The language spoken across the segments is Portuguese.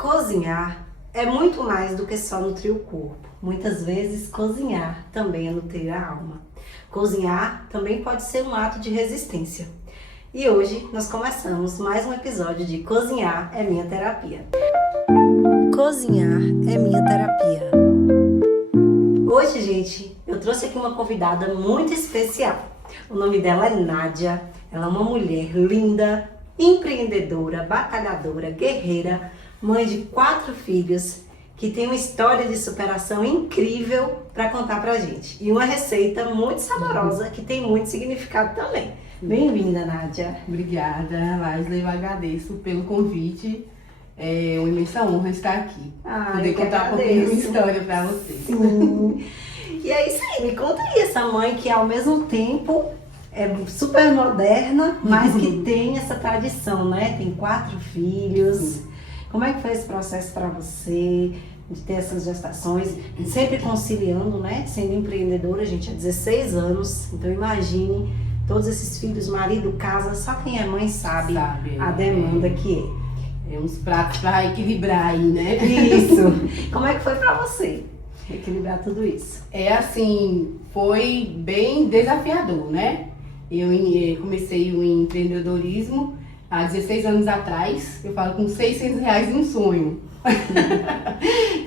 Cozinhar é muito mais do que só nutrir o corpo. Muitas vezes, cozinhar também é nutrir a alma. Cozinhar também pode ser um ato de resistência. E hoje nós começamos mais um episódio de Cozinhar é Minha Terapia. Cozinhar é minha terapia. Hoje, gente, eu trouxe aqui uma convidada muito especial. O nome dela é Nádia. Ela é uma mulher linda, empreendedora, batalhadora, guerreira, mãe de 4 filhos, que tem uma história de superação incrível para contar pra gente. E uma receita muito saborosa, que tem muito significado também. Bem-vinda, Nádia. Obrigada, Laisley. Eu agradeço pelo convite. É uma imensa honra estar aqui. Poder contar um pouquinho da minha história para vocês. Sim. E é isso aí, me conta aí, essa mãe que ao mesmo tempo é super moderna, mas que tem essa tradição, né? Tem 4 filhos. Sim. Como é que foi esse processo para você, de ter essas gestações, sempre conciliando, né? Sendo empreendedora, gente, há 16 anos, então imagine todos esses filhos, marido, casa, só quem é mãe sabe a demanda que é. É uns pratos para equilibrar aí, né? Isso! Como é que foi para você equilibrar tudo isso? É assim, foi bem desafiador, né? Eu comecei o empreendedorismo há 16 anos atrás, eu falo com R$600 em um sonho.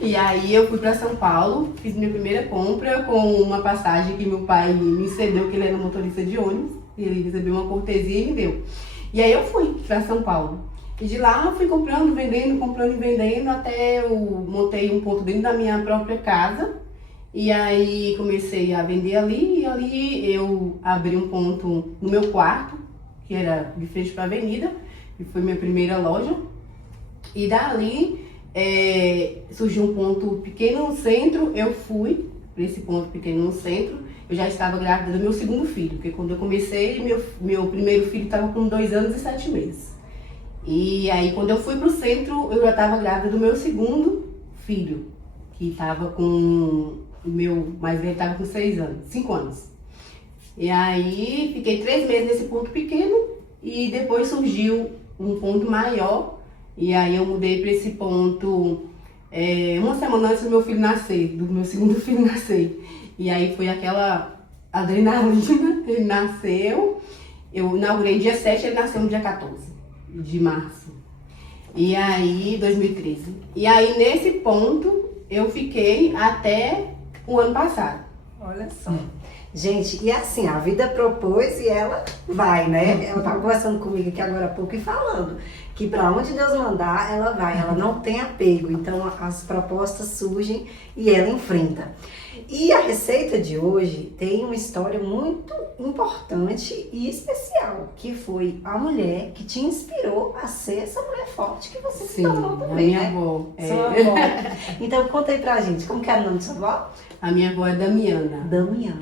E aí eu fui para São Paulo, fiz minha primeira compra com uma passagem que meu pai me cedeu, que ele era motorista de ônibus, e ele recebeu uma cortesia e me deu. E aí eu fui para São Paulo. E de lá eu fui comprando e vendendo, até eu montei um ponto dentro da minha própria casa. E aí comecei a vender ali, e ali eu abri um ponto no meu quarto, que era de frente para a avenida, que foi minha primeira loja. E dali surgiu um ponto pequeno no centro, eu fui para esse ponto pequeno no centro. Eu já estava grávida do meu segundo filho, porque quando eu comecei, meu primeiro filho estava com 2 anos e 7 meses. E aí quando eu fui para o centro, eu já estava grávida do meu segundo filho, que estava com... O meu mais velho estava com 5 anos. E aí fiquei 3 meses nesse ponto pequeno e depois surgiu um ponto maior. E aí eu mudei para esse ponto uma semana antes do meu filho nascer, do meu segundo filho nascer. E aí foi aquela adrenalina, ele nasceu. Eu inaugurei dia 7, ele nasceu no dia 14 de março. E aí, 2013. E aí nesse ponto eu fiquei até o ano passado. Olha só. Gente, e assim, a vida propôs e ela vai, né? Ela tava conversando comigo aqui agora há pouco e falando que para onde Deus mandar, ela vai. Ela não tem apego, então as propostas surgem e ela enfrenta. E a receita de hoje tem uma história muito importante e especial, que foi a mulher que te inspirou a ser essa mulher forte que você se tornou também, a minha né? avó. Sua avó. Então conta aí pra gente, como que era o nome da sua avó? A minha avó é Damiana. Damiana.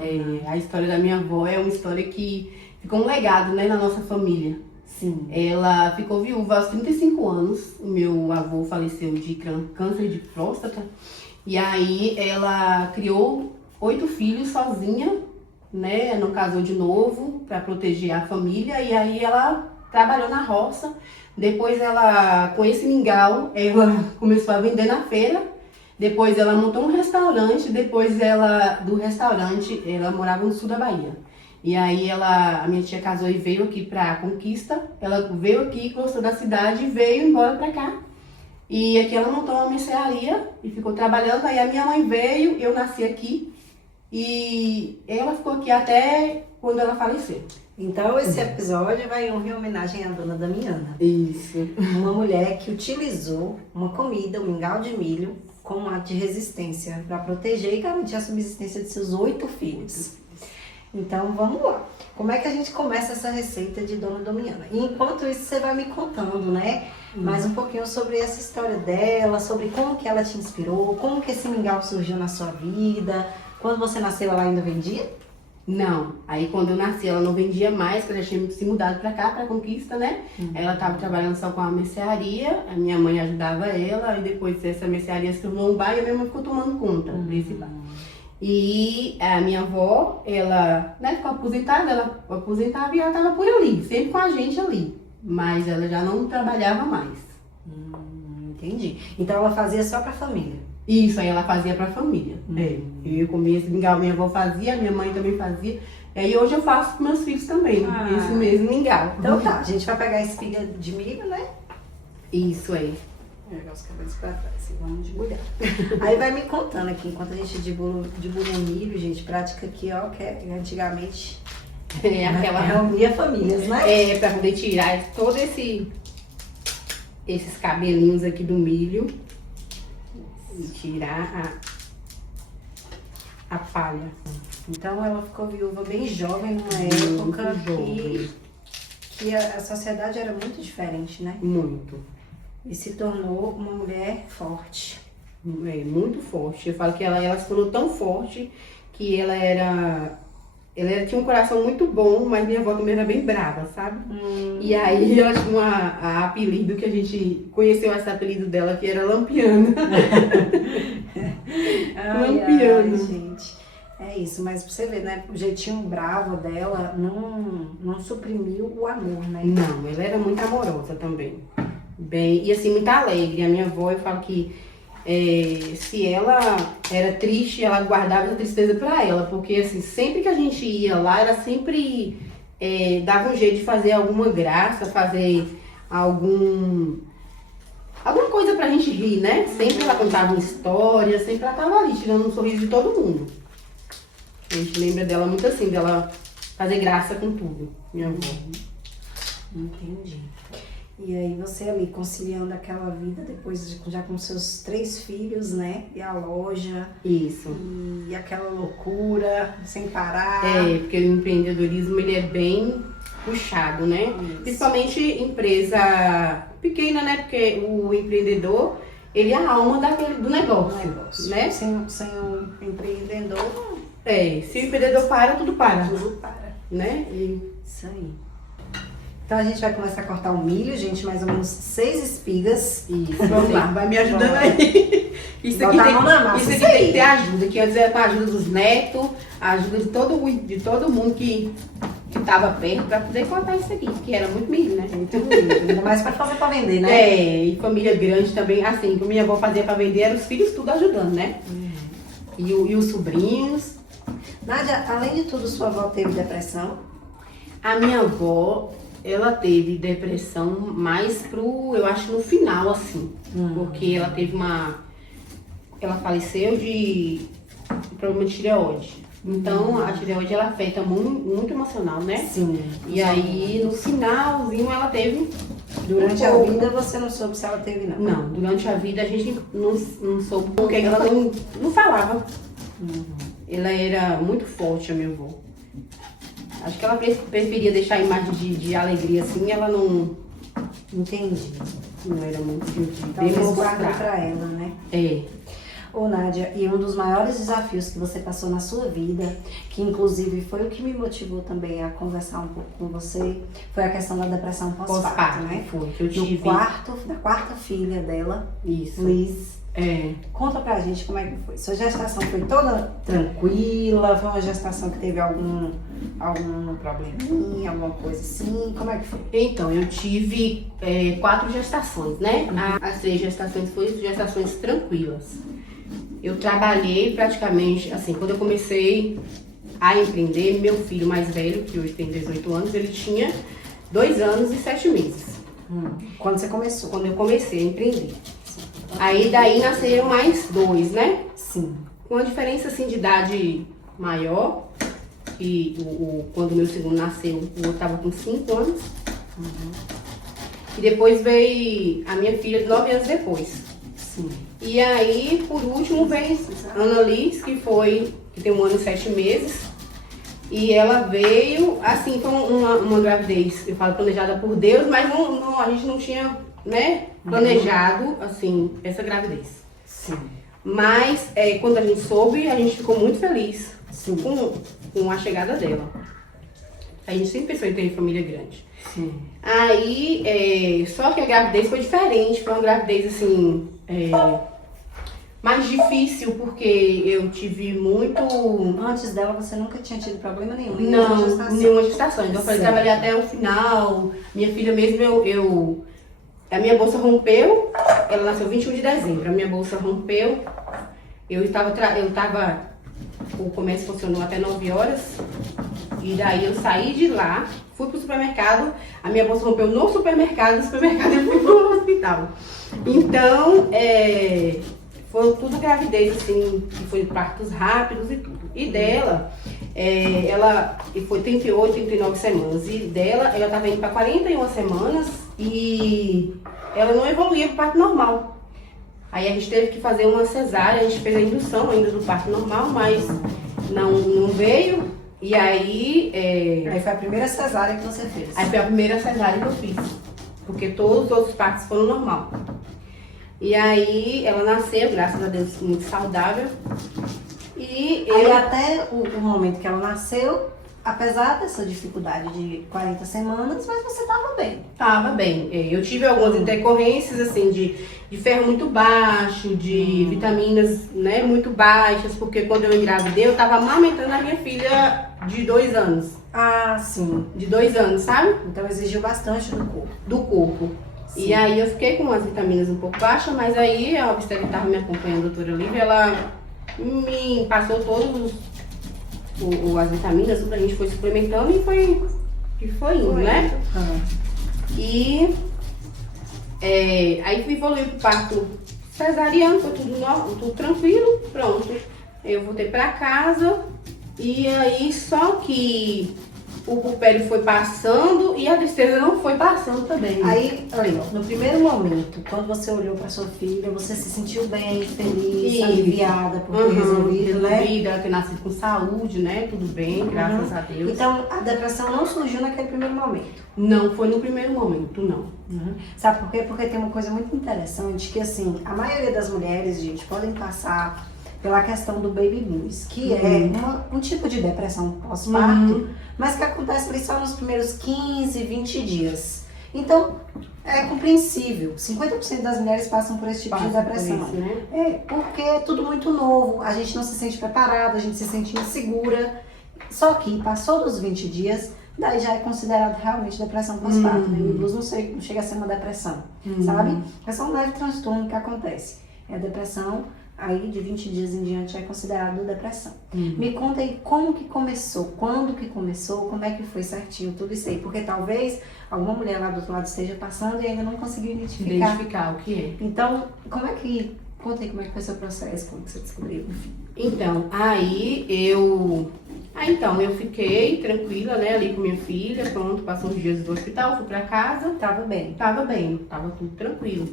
A história da minha avó é uma história que ficou um legado, né, na nossa família. Sim. Ela ficou viúva aos 35 anos. O meu avô faleceu de câncer de próstata. E aí ela criou 8 filhos sozinha, né? Não casou de novo para proteger a família. E aí ela trabalhou na roça. Depois ela, com esse mingau, ela começou a vender na feira. Depois ela montou um restaurante. Depois do restaurante, ela morava no sul da Bahia. E aí a minha tia casou e veio aqui pra Conquista. Ela veio aqui, gostou da cidade e veio embora pra cá. E aqui ela montou uma mercearia e ficou trabalhando. Aí a minha mãe veio, eu nasci aqui. E ela ficou aqui até quando ela faleceu. Então esse episódio vai em honra e homenagem à dona Damiana. Isso. Uma mulher que utilizou uma comida, um mingau de milho, como um ato de resistência para proteger e garantir a subsistência de seus 8 filhos. Então vamos lá. Como é que a gente começa essa receita de Dona Damiana? E enquanto isso você vai me contando, né? Mais um pouquinho sobre essa história dela, sobre como que ela te inspirou, como que esse mingau surgiu na sua vida. Quando você nasceu, ela ainda vendia? Não. Aí quando eu nasci, ela não vendia mais, porque eu já tinha se mudado pra cá, pra Conquista, né? Ela tava trabalhando só com a mercearia, a minha mãe ajudava ela, e depois essa mercearia se tornou um bar e a minha mãe ficou tomando conta desse bar. E a minha avó, ela, né, ficou aposentada, ela aposentava e ela tava por ali, sempre com a gente ali. Mas ela já não trabalhava mais. Entendi. Então ela fazia só pra família. Isso, aí ela fazia pra família. Eu comia esse mingau, minha avó fazia, minha mãe também fazia. E aí hoje eu faço com meus filhos também, esse mesmo mingau. Então tá, a gente vai pegar a espiga de milho, né? Isso aí. Jogar os cabelos pra trás e vamos debulhar. Aí vai me contando aqui, enquanto a gente debulha o milho, gente, prática aqui, ó, que antigamente Aquela reunia famílias, né? pra poder tirar todo esses cabelinhos aqui do milho e tirar a palha. Então ela ficou viúva bem jovem numa Muito época jovem. que a sociedade era muito diferente, né? Muito. E se tornou uma mulher forte. Muito forte. Eu falo que ela se tornou tão forte que ela tinha um coração muito bom, mas minha avó também era bem brava, sabe? E aí ela tinha um apelido que a gente conheceu, esse apelido dela, que era Lampiana. Lampiana. Ai, gente. É isso, mas pra você ver, né? O jeitinho bravo dela não suprimiu o amor, né? Não, ela era muito amorosa também. E assim, muito alegre. A minha avó, eu falo que se ela era triste, ela guardava essa tristeza pra ela. Porque assim, sempre que a gente ia lá, ela sempre dava um jeito de fazer alguma graça, fazer alguma coisa pra gente rir, né? Sempre ela contava uma história, sempre ela tava ali, tirando um sorriso de todo mundo. A gente lembra dela muito assim, dela fazer graça com tudo, minha avó. Entendi. E aí você ali conciliando aquela vida depois já com seus 3 filhos, né? E a loja. Isso. E aquela loucura, sem parar. Porque o empreendedorismo ele é bem puxado, né? Isso. Principalmente empresa pequena, né? Porque o empreendedor, ele é a alma do negócio, né? Sem o empreendedor, Se o empreendedor para, tudo para, tudo para. né? Isso aí. Então a gente vai começar a cortar o milho, gente, mais ou menos 6 espigas. Isso, vamos lá, vai me ajudando aí. Isso aqui, Botar a mão na massa, isso aqui isso aí. tem que ter ajuda, que antes era com a ajuda dos netos, a ajuda de todo mundo que tava perto pra poder cortar isso aqui, que era muito milho, né? Muito milho, ainda mais pra fazer pra vender, né? E família grande também, assim, que minha avó fazia pra vender, eram os filhos tudo ajudando, né? E os sobrinhos. Nádia, além de tudo, sua avó teve depressão? A minha avó, ela teve depressão mais eu acho, no final, assim. Porque ela teve ela faleceu de problema de tireoide. Então, a tireoide, ela afeta muito emocional, né? Sim. E aí, no finalzinho, ela teve... Durante a vida, você não soube se ela teve, não? Não, durante a vida, a gente não soube, porque ela não falava. Ela era muito forte, a minha avó. Acho que ela preferia deixar a imagem de alegria assim, ela não Entendi. era muito de Talvez guardar demonstrar. pra ela, né? Ô Nádia, e um dos maiores desafios que você passou na sua vida, que inclusive foi o que me motivou também a conversar um pouco com você, foi a questão da depressão pós-parto, né? Foi, que eu tive. Da quarta filha dela, Isso. Liz. Conta pra gente como é que foi. Sua gestação foi toda tranquila? Foi uma gestação que teve algum probleminha, alguma coisa assim? Como é que foi? Então, eu tive 4 gestações, né? As 3 gestações foram gestações tranquilas. Eu trabalhei praticamente, assim, quando eu comecei a empreender, meu filho mais velho, que hoje tem 18 anos, ele tinha 2 anos e 7 meses. Quando você começou? Quando eu comecei a empreender. Aí daí nasceram mais 2, né? Sim. Com uma diferença assim de idade maior. E quando meu segundo nasceu, o outro estava com 5 anos. E depois veio a minha filha 9 anos depois. Sim. E aí, por último, veio Ana Liz, que tem 1 ano e 7 meses. E ela veio, assim, foi uma gravidez, eu falo planejada por Deus, mas a gente não tinha, né, planejado, assim, essa gravidez. Sim. Mas, quando a gente soube, a gente ficou muito feliz Sim. com a chegada dela. A gente sempre pensou em ter família grande. Sim. Aí, só que a gravidez foi diferente, foi uma gravidez, assim, mais difícil, porque eu tive muito... Antes dela você nunca tinha tido problema nenhum? Não, nenhuma gestação. Então eu falei, Certo. trabalhei até o final. Minha filha mesmo, a minha bolsa rompeu ela nasceu 21 de dezembro, a minha bolsa rompeu. O comércio funcionou até 9 horas. E daí eu saí de lá, fui pro supermercado, a minha bolsa rompeu no supermercado eu fui pro hospital. Então, foi tudo gravidez, assim, que foi partos rápidos e tudo. E dela, ela foi 38, 39 semanas. E dela, ela estava indo para 41 semanas e ela não evoluía para o parto normal. Aí a gente teve que fazer uma cesárea, a gente fez a indução ainda do parto normal, mas não veio. E aí... Aí foi a primeira cesárea que você fez. Aí foi a primeira cesárea que eu fiz, porque todos os outros partos foram normal. E aí ela nasceu, graças a Deus, muito saudável. E aí até o momento que ela nasceu, apesar dessa dificuldade de 40 semanas, mas você estava bem. Tava bem. Eu tive algumas intercorrências, assim, de ferro muito baixo, de vitaminas, né, muito baixas, porque quando eu engravidei, eu tava amamentando a minha filha de 2 anos. Ah, sim. De 2 anos, sabe? Então exigiu bastante do corpo. Do corpo. Sim. E aí eu fiquei com as vitaminas um pouco baixas, mas aí a obstetra que estava me acompanhando, a doutora Lívia, ela me passou todas as vitaminas, tudo, a gente foi suplementando e foi indo, né? E aí evoluiu pro parto cesariano, foi tudo tranquilo, pronto. Eu voltei pra casa e aí só que o puerpério foi passando e a tristeza não foi passando também. Aí, olha, no primeiro momento, quando você olhou para sua filha, você se sentiu bem, feliz, aliviada por ter resolvido, né? Ela ter nascido com saúde, né? Tudo bem, graças a Deus. Então, a depressão não surgiu naquele primeiro momento? Não, foi no primeiro momento, não. Sabe por quê? Porque tem uma coisa muito interessante que, assim, a maioria das mulheres, gente, podem passar pela questão do baby blues, que é um tipo de depressão pós-parto, mas que acontece ali só nos primeiros 15, 20 dias. Então, é compreensível. 50% das mulheres passam por esse tipo de depressão. Isso, né? Porque é tudo muito novo, a gente não se sente preparada, a gente se sente insegura. Só que passou dos 20 dias, daí já é considerado realmente depressão pós-parto. Baby blues não chega a ser uma depressão, sabe? É só um leve transtorno que acontece. É a depressão. Aí de 20 dias em diante é considerado depressão. Me conta aí como que começou, quando que começou, como é que foi certinho tudo isso aí. Porque talvez alguma mulher lá do outro lado esteja passando e ainda não conseguiu identificar o que é. Então, conta aí como é que foi o seu processo, como que você descobriu, enfim. Então, eu fiquei tranquila, né, ali com minha filha, pronto, passou uns dias do hospital, fui pra casa. Tava bem, tava tudo tranquilo.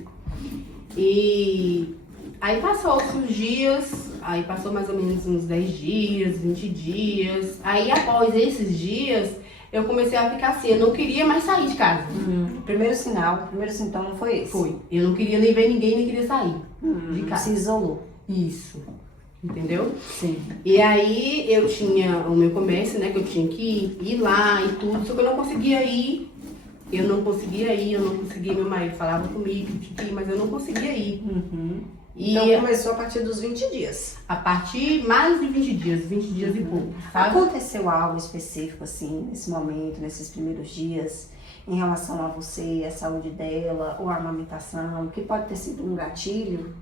E aí passou-se os dias, aí passou mais ou menos uns 10 dias, 20 dias. Aí após esses dias, eu comecei a ficar assim, eu não queria mais sair de casa. O primeiro sintoma foi esse? Foi. Eu não queria nem ver ninguém, nem queria sair de casa. Se isolou. Isso. Entendeu? Sim. E aí eu tinha o meu comércio, né, que eu tinha que ir lá e tudo, só que eu não conseguia ir. Meu marido falava comigo, tinha que ir, mas eu não conseguia ir. Então começou a partir dos 20 dias. A partir mais de 20 dias e pouco, sabe? Aconteceu algo específico assim, nesse momento, nesses primeiros dias, em relação a você, a saúde dela, ou a amamentação, que pode ter sido um gatilho?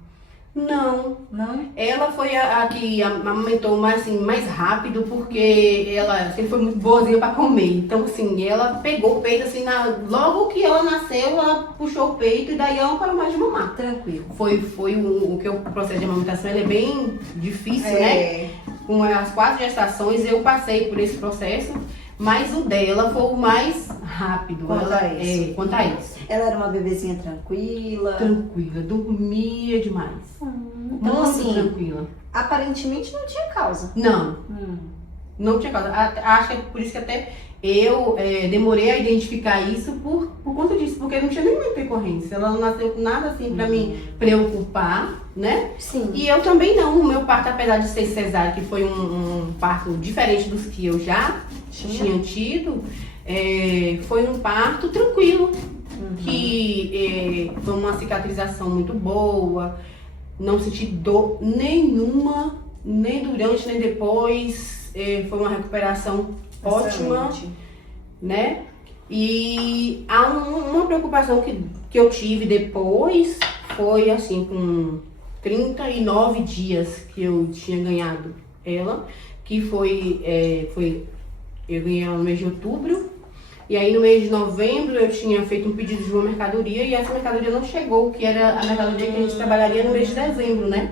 Não. Não? Ela foi a que amamentou mais rápido, porque ela sempre foi muito boazinha pra comer. Então, assim, ela pegou o peito, assim, logo que ela nasceu, ela puxou o peito e daí ela não parou mais de mamar. Tranquilo. Foi o processo de amamentação, ele é bem difícil, né? Com as 4 gestações eu passei por esse processo, mas o dela foi o mais rápido. Quanto a isso. Ela era uma bebezinha tranquila? Tranquila, dormia demais. Então, assim, tranquila. Aparentemente não tinha causa. Não. Não tinha causa. Acho que é por isso que até eu demorei a identificar isso por conta disso, porque não tinha nenhuma intercorrência. Ela não nasceu com nada assim pra me preocupar, né? Sim. E eu também não. O meu parto, apesar de ser cesárea, que foi um parto diferente dos que eu já tinha tido, foi um parto tranquilo. Que foi uma cicatrização muito boa, não senti dor nenhuma, nem durante, nem depois, foi uma recuperação ótima, né? E há uma preocupação que eu tive depois foi assim, com 39 dias que eu tinha ganhado ela, que eu ganhei ela no mês de outubro, e aí no mês de novembro eu tinha feito um pedido de uma mercadoria e essa mercadoria não chegou, que era a mercadoria que a gente trabalharia no mês de dezembro, né?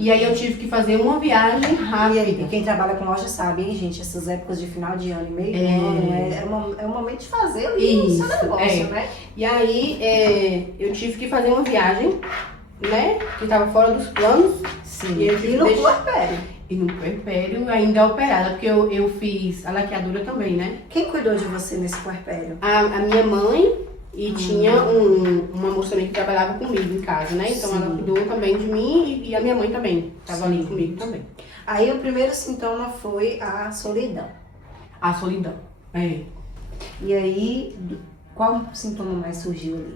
E aí eu tive que fazer uma viagem rápida. E quem trabalha com loja sabe, hein, gente? Essas épocas de final de ano e meio do ano é o momento de fazer ali o seu negócio, né? E aí eu tive que fazer uma viagem, né? Que estava fora dos planos. Sim. E, eu tive E no que deixar- puerpério. E no puerpério ainda operada, porque eu fiz a laqueadura também, né? Quem cuidou de você nesse puerpério? A minha mãe e tinha uma moça também que trabalhava comigo em casa, né? Então ela Sim. cuidou também de mim e a minha mãe também estava ali comigo também. Aí o primeiro sintoma foi a solidão. A solidão. E aí, qual sintoma mais surgiu ali?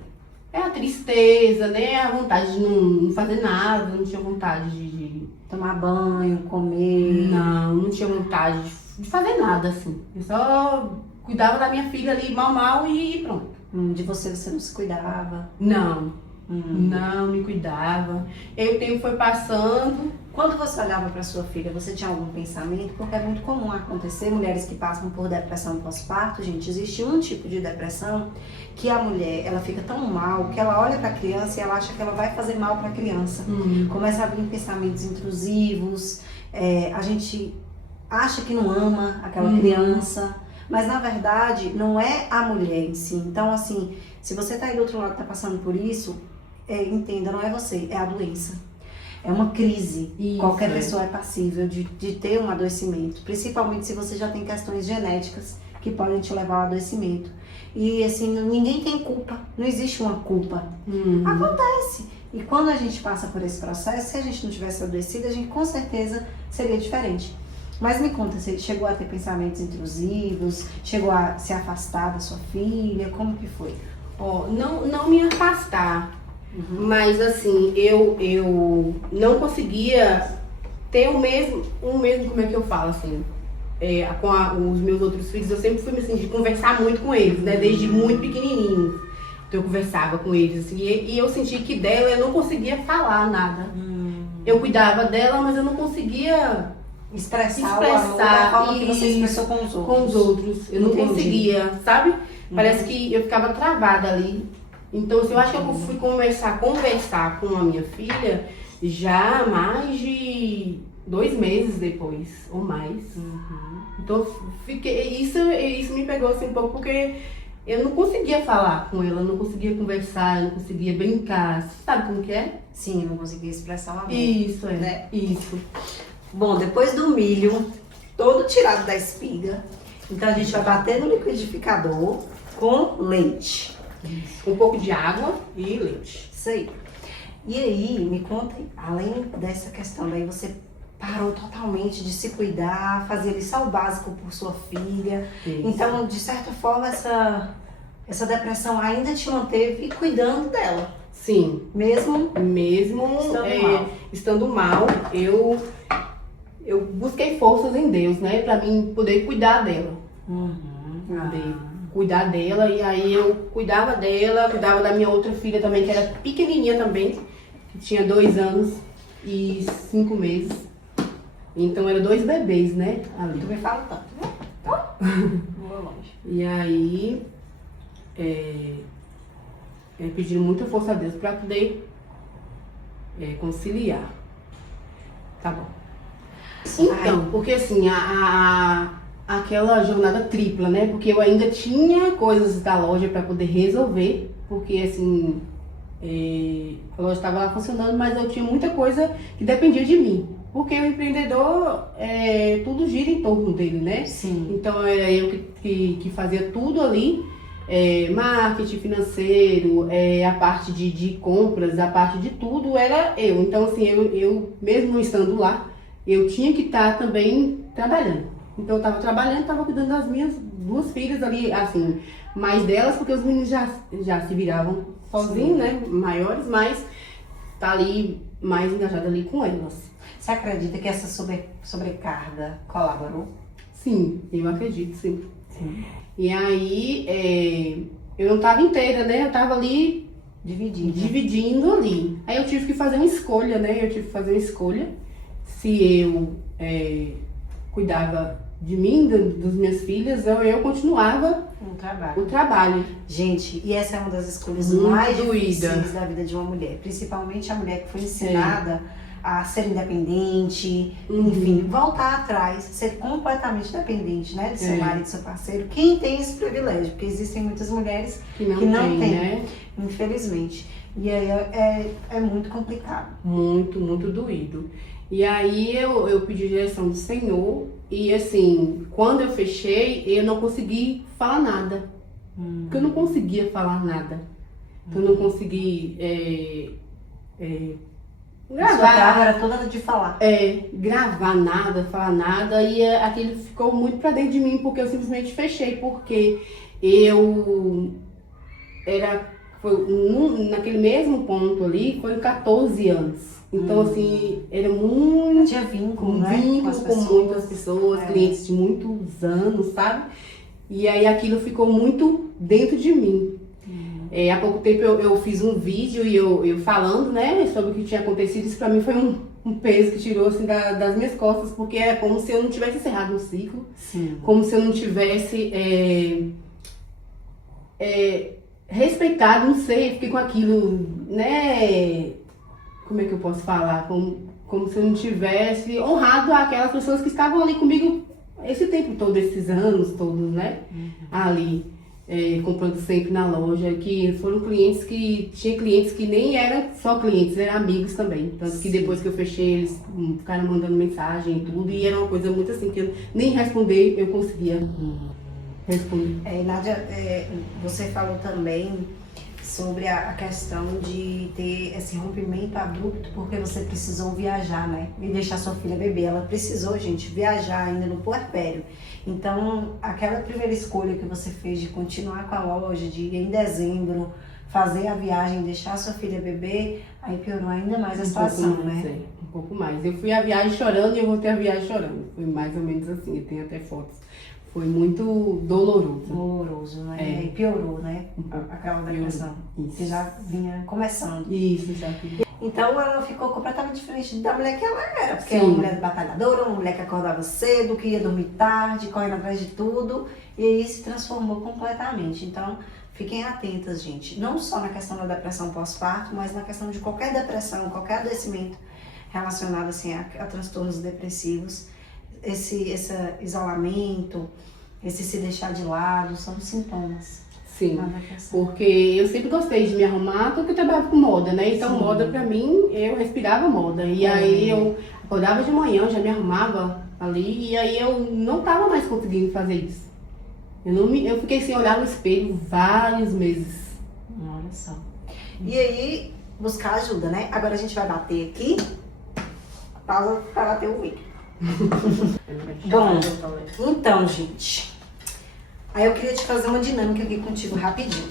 É a tristeza, né? A vontade de não fazer nada, não tinha vontade de Tomar banho, comer. não tinha vontade de fazer nada, assim. Eu só cuidava da minha filha ali mal e pronto. De você não se cuidava. Não me cuidava. E aí o tempo foi passando. Quando você olhava para sua filha, você tinha algum pensamento? Porque é muito comum acontecer, mulheres que passam por depressão pós-parto, gente, existe um tipo de depressão que a mulher, ela fica tão mal que ela olha para a criança e ela acha que ela vai fazer mal para a criança. Começa a vir pensamentos intrusivos, a gente acha que não ama aquela criança, mas na verdade não é a mulher em si. Então, assim, se você tá aí do outro lado, tá passando por isso, entenda, não é você, é a doença. É uma crise. Isso, Qualquer pessoa é passível de ter um adoecimento, principalmente se você já tem questões genéticas que podem te levar ao adoecimento. E assim, ninguém tem culpa, não existe uma culpa. Acontece. E quando a gente passa por esse processo, se a gente não tivesse adoecido, a gente com certeza seria diferente. Mas me conta, você chegou a ter pensamentos intrusivos, chegou a se afastar da sua filha, como que foi? Não me afastar, mas assim, eu não conseguia ter o mesmo, como é que eu falo assim, os meus outros filhos, eu sempre fui assim, de conversar muito com eles, né, desde muito pequenininho. Então eu conversava com eles assim, e eu senti que dela eu não conseguia falar nada. Eu cuidava dela, mas eu não conseguia Expressar o amor da forma que você expressou com os outros. Com os outros. Eu não conseguia, sabe? Parece que eu ficava travada ali. Então, assim, eu acho que eu fui começar a conversar com a minha filha já mais de 2 meses depois, ou mais. Então, isso me pegou assim um pouco, porque eu não conseguia falar com ela, eu não conseguia conversar, eu não conseguia brincar. Você sabe como que é? Sim, eu não conseguia expressar o amor. Isso, né? Isso. Bom, depois do milho todo tirado da espiga, então a gente vai bater no liquidificador com leite. Um pouco de água e leite. Isso aí. E aí, me conta, além dessa questão, daí você parou totalmente de se cuidar, fazer ali só o básico por sua filha. Isso. Então, de certa forma, essa depressão ainda te manteve cuidando dela. Sim. Mesmo estando mal, eu busquei forças em Deus, né? Pra mim poder cuidar dela. Poder cuidar dela, e aí eu cuidava dela, cuidava da minha outra filha também, que era pequenininha também, que tinha 2 anos e 5 meses. Então eram 2 bebês, né? Ali. Tu me fala tanto, né? Não vou longe. E aí, pedindo muita força a Deus pra poder conciliar. Tá bom. Então, porque assim, aquela jornada tripla, né? Porque eu ainda tinha coisas da loja para poder resolver, porque assim, a loja estava lá funcionando, mas eu tinha muita coisa que dependia de mim. Porque o empreendedor, tudo gira em torno dele, né? Sim. Então era eu que fazia tudo ali, marketing financeiro, a parte de compras, a parte de tudo era eu. Então assim, eu mesmo estando lá, eu tinha que estar também trabalhando. Então eu estava trabalhando, estava cuidando das minhas 2 filhas ali, assim, mais delas, porque os meninos já se viravam sozinhos, né, maiores, mas tá ali mais engajada ali com elas. Você acredita que essa sobrecarga colaborou? Sim, eu acredito, sim. E aí, eu não estava inteira, né, eu estava ali dividindo ali. Aí eu tive que fazer uma escolha, né? Se eu cuidava de mim, das minhas filhas, ou eu continuava o trabalho. Gente, e essa é uma das escolhas Muito mais doída. difíceis da vida de uma mulher. Principalmente a mulher que foi ensinada a ser independente, enfim, voltar atrás, ser completamente dependente, né? Do seu marido, do seu parceiro. Quem tem esse privilégio? Porque existem muitas mulheres Que não tem, né? Infelizmente. E aí é muito complicado. Muito, muito doído. E aí eu pedi direção do Senhor e assim, quando eu fechei, eu não consegui falar nada. Porque eu não conseguia falar nada. Eu não consegui A sua trava era toda de falar. gravar nada, falar nada, e aquilo ficou muito pra dentro de mim, porque eu simplesmente fechei, porque naquele mesmo ponto ali, foi 14 anos. Então, assim, era muito... Tinha vínculo, um né? vínculo com muitas pessoas, clientes de muitos anos, sabe? E aí aquilo ficou muito dentro de mim. Há pouco tempo eu fiz um vídeo e eu falando, né, sobre o que tinha acontecido. Isso pra mim foi um peso que tirou, assim, das minhas costas, porque era como se eu não tivesse encerrado um ciclo. Sim. Como se eu não tivesse respeitado, não sei, fiquei com aquilo, né, como é que eu posso falar? Como se eu não tivesse honrado aquelas pessoas que estavam ali comigo esse tempo todo, esses anos todos, né, ali. Comprando sempre na loja, que foram tinha clientes que nem eram só clientes, eram amigos também. Tanto que depois que eu fechei, eles ficaram mandando mensagem e tudo, e era uma coisa muito assim, que eu nem responder eu conseguia responder. Nádia, você falou também sobre a questão de ter esse rompimento abrupto porque você precisou viajar, né? E deixar sua filha beber. Ela precisou, gente, viajar ainda no puerpério. Então, aquela primeira escolha que você fez de continuar com a loja, de ir em dezembro, fazer a viagem, deixar sua filha beber, aí piorou ainda mais a situação, né? Um pouco mais. Eu fui a viagem chorando e eu voltei a viagem chorando. Foi mais ou menos assim, eu tenho até fotos. Foi muito doloroso. Doloroso, né? E piorou, né? Aquela depressão. Que já vinha começando. Isso, já. Então ela ficou completamente diferente da mulher que ela era. Porque Sim. é uma mulher batalhadora, uma mulher que acordava cedo, que ia dormir tarde, correndo atrás de tudo. E aí se transformou completamente. Então, fiquem atentas, gente. Não só na questão da depressão pós-parto, mas na questão de qualquer depressão, qualquer adoecimento relacionado assim, a transtornos depressivos. Esse isolamento, esse se deixar de lado, são sintomas. Sim, porque eu sempre gostei de me arrumar, porque eu trabalhava com moda, né? Então, moda pra mim, eu respirava moda. E aí eu acordava de manhã, já me arrumava ali, e aí eu não tava mais conseguindo fazer isso. Eu fiquei sem olhar no espelho vários meses. Olha só. E aí, buscar ajuda, né? Agora a gente vai bater aqui. Pausa para bater o vídeo. Bom, então, gente, aí eu queria te fazer uma dinâmica aqui contigo rapidinho.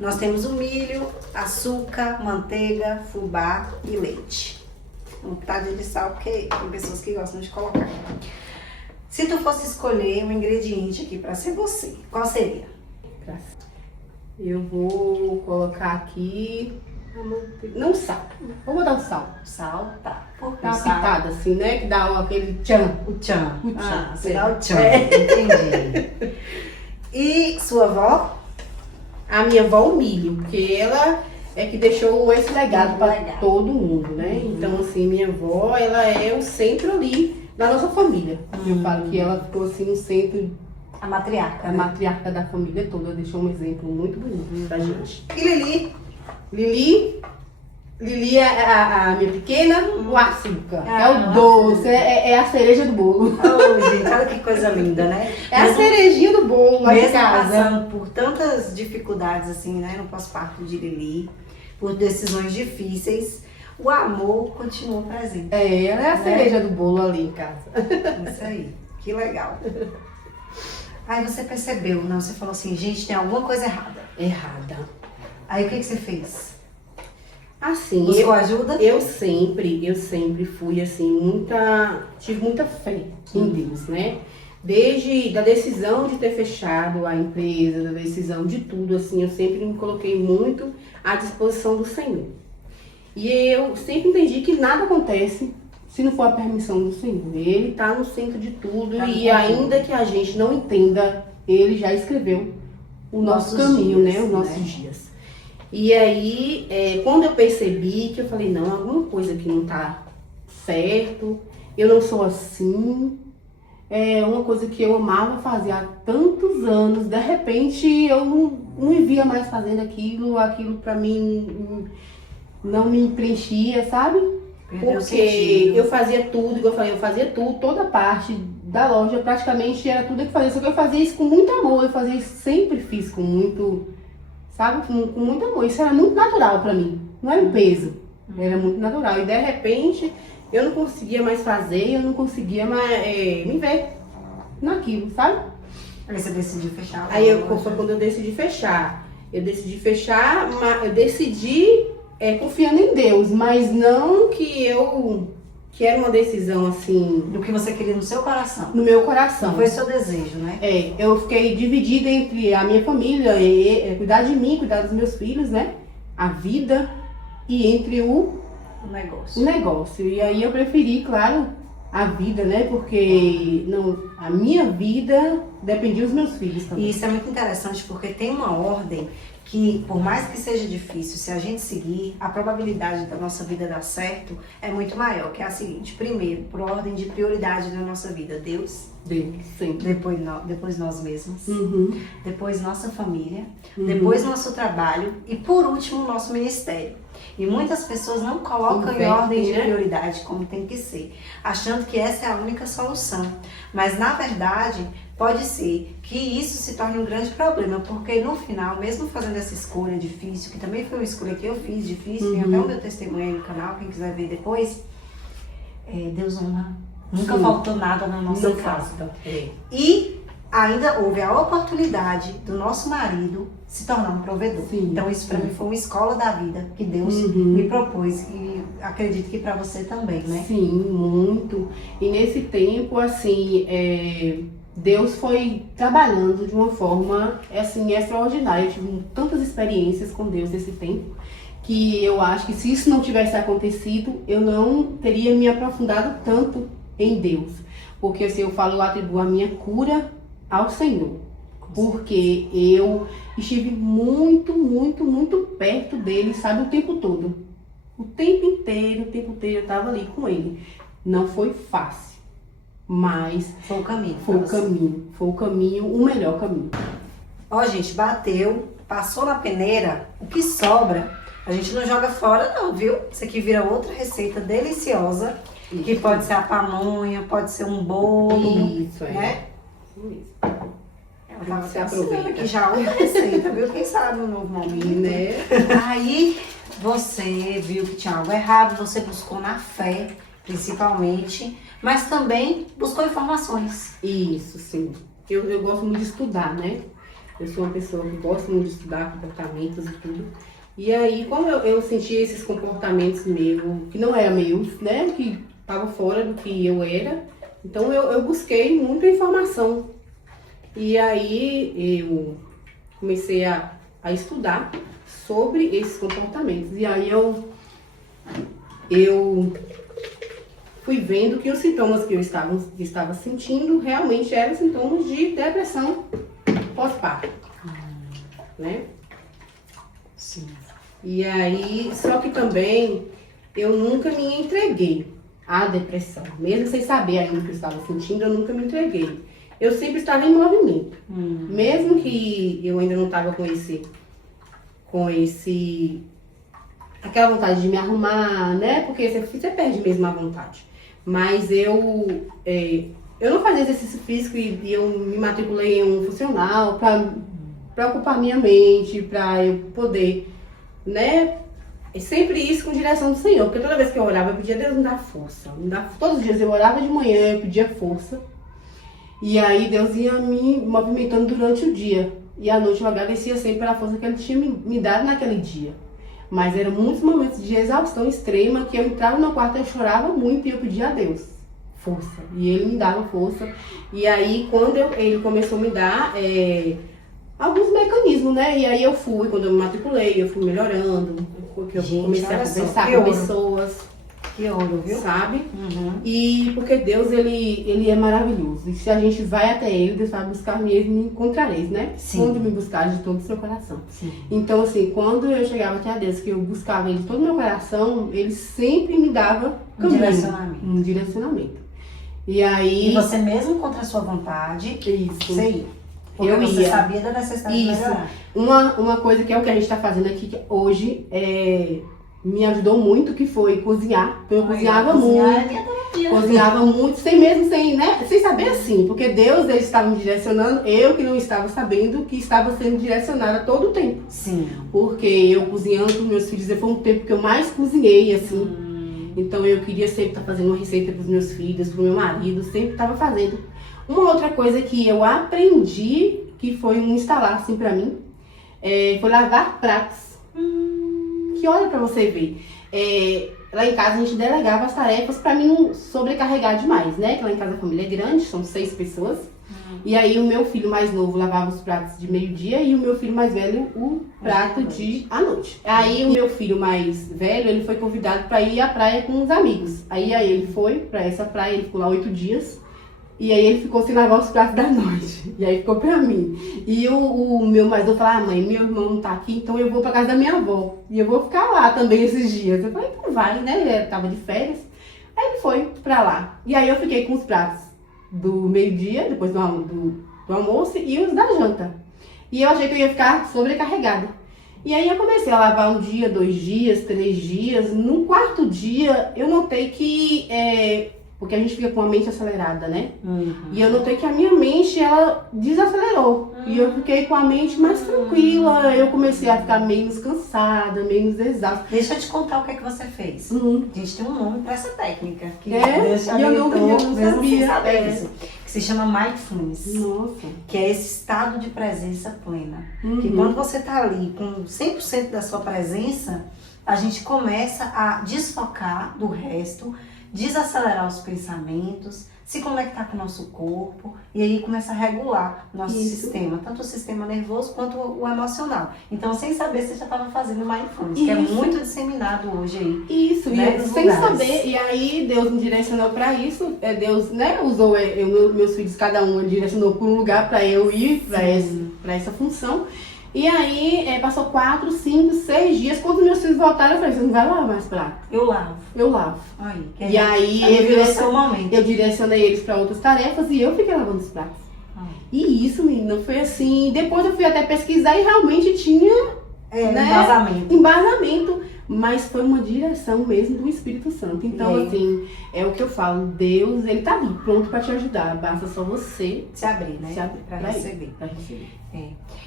Nós temos o milho, açúcar, manteiga, fubá e leite. Um pitadinho de sal, porque tem pessoas que gostam de colocar. Se tu fosse escolher um ingrediente aqui pra ser você, qual seria? Eu vou colocar aqui... Não sal. Vou botar o sal. Sal, tá. Dá uma pitada assim, né? Que dá aquele tchan. O tchan. O tchan. Você dá o tchan. Entendi. E sua avó? A minha avó, o milho, porque ela é que deixou esse legado para todo mundo, né? Então, assim, minha avó, ela é o centro ali da nossa família. Eu falo que ela ficou assim no centro. A matriarca. A matriarca da família toda. Deixou um exemplo muito bonito pra gente. E Lili? Lili é a minha pequena, o açúcar. É o doce, é a cereja do bolo. Oh, gente, olha que coisa linda, né? É a cerejinha do bolo lá de mesmo casa. passando por tantas dificuldades assim, né, no pós-parto de Lili, por decisões difíceis, o amor continuou presente. Ela é a cereja do bolo ali em casa. Isso aí, que legal. Aí você percebeu, não? Você falou assim, gente, tem alguma coisa errada. Errada. Aí o que você fez? Assim, Buscou ajuda? Eu sempre fui assim, tive muita fé em Deus, né? Desde da decisão de ter fechado a empresa, da decisão de tudo, assim, eu sempre me coloquei muito à disposição do Senhor. E eu sempre entendi que nada acontece se não for a permissão do Senhor. Ele está no centro de tudo e ainda que a gente não entenda, Ele já escreveu o nosso caminho, dias, né? Os nossos dias. E aí, quando eu percebi que eu falei, não, alguma coisa que não tá certo, eu não sou assim, é uma coisa que eu amava fazer há tantos anos, de repente eu não me via mais fazendo aquilo pra mim não me preenchia, sabe? Porque eu fazia tudo, igual eu falei, eu fazia tudo, toda parte da loja, praticamente era tudo que eu fazia, só que eu fazia isso com muito amor, eu fazia isso, sempre fiz com muito, sabe, com muito amor, isso era muito natural pra mim, não era um peso, era muito natural, e de repente eu não conseguia mais fazer, eu não conseguia mais me ver naquilo, sabe? Aí você decidiu fechar. Aí foi quando eu decidi fechar, mas eu decidi confiando em Deus, mas não que era uma decisão assim... Do que você queria no seu coração. No meu coração. Não foi seu desejo, né? Eu fiquei dividida entre a minha família, cuidar de mim, cuidar dos meus filhos, né? A vida, e entre o negócio. E aí eu preferi, claro, a vida, né? Porque a minha vida dependia dos meus filhos também. E isso é muito interessante porque tem uma ordem que, por mais que seja difícil, se a gente seguir, a probabilidade da nossa vida dar certo é muito maior, que é a seguinte: primeiro, por ordem de prioridade na nossa vida, Deus, sempre. Depois nós mesmos, Uhum. depois nossa família, depois nosso trabalho e, por último, nosso ministério. E muitas pessoas não colocam em ordem de prioridade como tem que ser, achando que essa é a única solução. Mas, na verdade, pode ser que isso se torne um grande problema, porque no final, mesmo fazendo essa escolha difícil, que também foi uma escolha que eu fiz difícil, tem até o meu testemunho aí no canal, quem quiser ver depois, Deus honra. Nunca faltou nada na nossa casa. E ainda houve a oportunidade do nosso marido se tornar um provedor. Sim, então isso para mim foi uma escola da vida que Deus me propôs, e acredito que para você também, né? Sim, muito. E nesse tempo, assim, Deus foi trabalhando de uma forma, assim, extraordinária. Eu tive tantas experiências com Deus nesse tempo, que eu acho que se isso não tivesse acontecido, eu não teria me aprofundado tanto em Deus. Porque, assim, eu atribuo a minha cura ao Senhor. Porque eu estive muito, muito, muito perto dele, sabe, o tempo todo. O tempo inteiro eu estava ali com ele. Não foi fácil, mas foi o caminho. Foi o caminho, o melhor caminho. Ó, gente, bateu, passou na peneira, o que sobra, a gente não joga fora não, viu? Isso aqui vira outra receita deliciosa, que pode ser a pamonha, pode ser um bolo, isso, né? Isso mesmo. Ela tava aproveitando aqui já outra receita, viu? Quem sabe um novo momento, né? Aí você viu que tinha algo errado, você buscou na fé, principalmente, mas também buscou informações. Isso, sim. Eu gosto muito de estudar, né? Eu sou uma pessoa que gosta muito de estudar comportamentos e tudo. E aí, como eu senti esses comportamentos meus, que não eram meus, né? Que estavam fora do que eu era, então eu busquei muita informação. E aí eu comecei a estudar sobre esses comportamentos. E aí eu fui vendo que os sintomas que eu estava sentindo realmente eram sintomas de depressão pós-parto, né? Sim. E aí, só que também eu nunca me entreguei à depressão. Mesmo sem saber ainda o que eu estava sentindo, eu nunca me entreguei. Eu sempre estava em movimento. Mesmo que eu ainda não estava com aquela vontade de me arrumar, né? Porque você perde mesmo a vontade. Mas eu não fazia exercício físico e eu me matriculei em um funcional para ocupar minha mente, para eu poder, né? Sempre isso com direção do Senhor. Porque toda vez que eu orava, eu pedia a Deus me dar força. Todos os dias eu orava de manhã, eu pedia força. E aí Deus ia me movimentando durante o dia. E à noite eu agradecia sempre pela força que Ele tinha me dado naquele dia. Mas eram muitos momentos de exaustão extrema que eu entrava no quarto e eu chorava muito e eu pedia a Deus força. E ele me dava força. E aí, quando ele começou a me dar alguns mecanismos, né? E aí eu fui, quando eu me matriculei, eu fui melhorando. Porque eu comecei a conversar com pessoas. Que ouro, viu? Sabe? Uhum. E porque Deus, ele é maravilhoso. E se a gente vai até Ele, Deus vai buscar-me e me encontrareis, né? Sim. Quando me buscar de todo o seu coração. Sim. Então, assim, quando eu chegava até a Deus, que eu buscava Ele de todo o meu coração, Ele sempre me dava caminho, um direcionamento. E aí... E você mesmo contra a sua vontade, Isso. você ia. Porque Eu você ia. sabia da necessidade de melhorar. Uma coisa que é o que a gente está fazendo aqui que hoje me ajudou muito, que foi cozinhar. Então eu cozinhava muito. Cozinhava muito, sem saber assim. Porque Deus, ele estava me direcionando, eu que não estava sabendo que estava sendo direcionada todo o tempo. Sim. Porque eu cozinhando com meus filhos, foi um tempo que eu mais cozinhei, assim. Então eu queria sempre estar fazendo uma receita para os meus filhos, para o meu marido, sempre estava fazendo. Uma outra coisa que eu aprendi, que foi um instalar assim para mim, foi lavar pratos. Que olha pra você ver, lá em casa a gente delegava as tarefas pra mim não sobrecarregar demais, né? Que lá em casa a família é grande, são 6 pessoas. E aí o meu filho mais novo lavava os pratos de meio-dia e o meu filho mais velho o prato à noite. Aí o meu filho mais velho, ele foi convidado pra ir à praia com os amigos. Aí ele foi pra essa praia, ele ficou lá 8 dias. E aí ele ficou sem lavar os pratos da noite. E aí ficou pra mim. E o meu mais novo falou, mãe, meu irmão não tá aqui, então eu vou pra casa da minha avó. E eu vou ficar lá também esses dias. Eu falei, então vai, né? Ele tava de férias. Aí ele foi pra lá. E aí eu fiquei com os pratos do meio-dia, depois do almoço, e os da janta. E eu achei que eu ia ficar sobrecarregada. E aí eu comecei a lavar um dia, 2 dias, 3 dias. No 4º dia, eu notei que... porque a gente fica com a mente acelerada, né? E eu notei que a minha mente, ela desacelerou. E eu fiquei com a mente mais tranquila. Eu comecei a ficar menos cansada, menos exausta. Deixa eu te contar o que é que você fez. A gente tem um nome pra essa técnica. Que e eu não sabia. Saber isso. Que se chama Mindfulness. Nossa. Que é esse estado de presença plena. Que quando você tá ali com 100% da sua presença, a gente começa a desfocar do resto, desacelerar os pensamentos, se conectar com o nosso corpo e aí começa a regular o nosso sistema, tanto o sistema nervoso quanto o emocional. Então, sem saber, você já estava fazendo mindfulness, que é muito disseminado hoje aí. Isso, né, sem saber. E aí, Deus me direcionou para isso. Deus, né, usou meus filhos, cada um direcionou por um lugar para eu ir para essa função. E aí, passou 4, 5, 6 dias. Quando meus filhos voltaram, eu falei, você não vai lavar mais prato? Eu lavo. Eu lavo. Aí, e aí, eu direcionei eles para outras tarefas e eu fiquei lavando os pratos. E isso, menina, foi assim. Depois eu fui até pesquisar e realmente tinha embasamento. Mas foi uma direção mesmo do Espírito Santo. Então, assim, é o que eu falo. Deus, ele tá ali, pronto para te ajudar. Basta só você se abrir, né? Se abrir pra receber.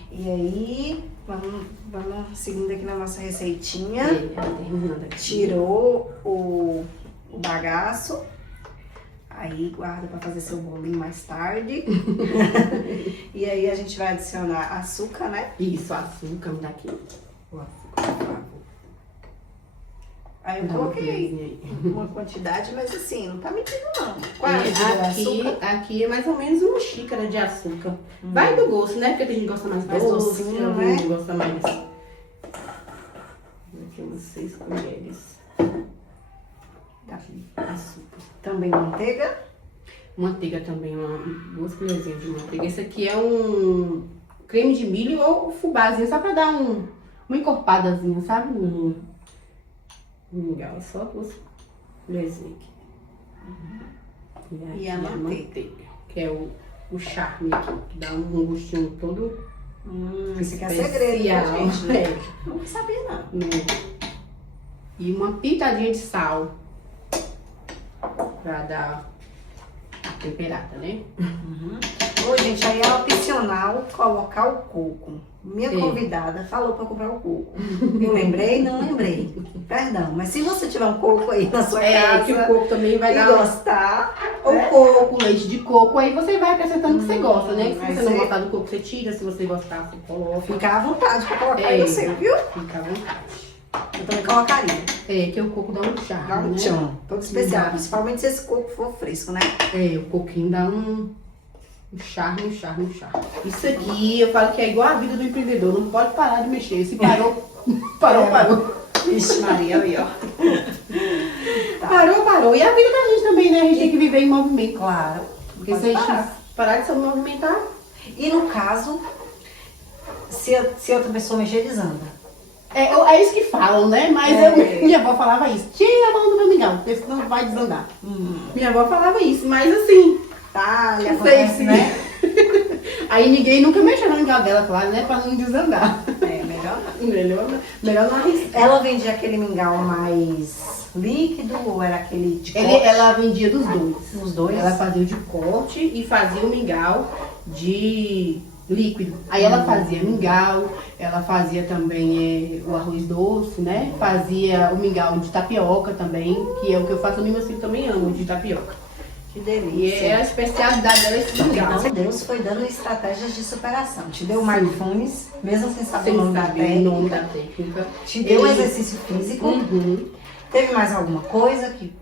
E aí, vamos seguindo aqui na nossa receitinha. Tirou o bagaço. Aí guarda para fazer seu bolinho mais tarde. E aí a gente vai adicionar açúcar, né? Isso, açúcar, me dá aqui. O açúcar, por favor. Aí eu coloquei uma quantidade, mas assim, não tá medindo não. Quase aqui é mais ou menos uma xícara de açúcar. Vai do gosto, né? Porque tem gente que gosta mais doce, docinho, tem gente que gosta mais. Aqui umas 6 colheres. Açúcar. Também manteiga? Manteiga também, 2 colherzinhas de manteiga. Esse aqui é um creme de milho ou fubazinho, só pra dar uma encorpadazinha, sabe? Legal, só 2 colherzinhas aqui. E a manteiga, que é o charme aqui, que dá um gostinho todo esse aqui é segredo, gente, né? Não sabia não. E uma pitadinha de sal pra dar a temperada, né? Ô, gente, aí é opcional colocar o coco. Minha convidada falou pra comprar o coco. Eu lembrei? Não lembrei. Perdão, mas se você tiver um coco aí na sua casa que o coco também vai dar gostar, ou coco, leite de coco, aí você vai acrescentando o que você gosta, né? Se você não gostar do coco, você tira. Se você gostar, você coloca. Fica à vontade pra colocar aí o seu, viu? Fica à vontade. Eu também colocaria. Que o coco dá um charme, Dá um né? tchan, todo especial. Dá. Principalmente se esse coco for fresco, né? O coquinho dá um charme. Isso aqui, eu falo que é igual a vida do empreendedor, não pode parar de mexer. Se parou, parou. Vixe Maria, aí, ó. Parou. E a vida da gente também, né? A gente tem que viver em movimento. Claro. Porque se a gente parar de se movimentar... E no caso, se outra pessoa mexer, desanda. É isso que falam, né? Mas minha avó falava isso. Tira a mão do meu mingau, porque senão vai desandar. Minha avó falava isso, mas assim... Tá, não sei se... né? Aí ninguém nunca mexeu no mingau dela, claro, né? Pra não desandar. Melhor não arriscar. Ela vendia aquele mingau mais líquido ou era aquele de corte? Ela vendia dos dois. Os dois? Ela fazia o de corte e fazia o mingau de líquido. Aí ela fazia mingau, ela fazia também o arroz doce, né? Fazia o mingau de tapioca também, que é o que eu faço, meus filhos também amam de tapioca. Que delícia. E a especialidade dela é esse mingau. Então Deus foi dando estratégias de superação. Te deu mindfulness, mesmo sem saber Sem o saber o nome da técnica. Te deu exercício físico. Teve mais alguma coisa que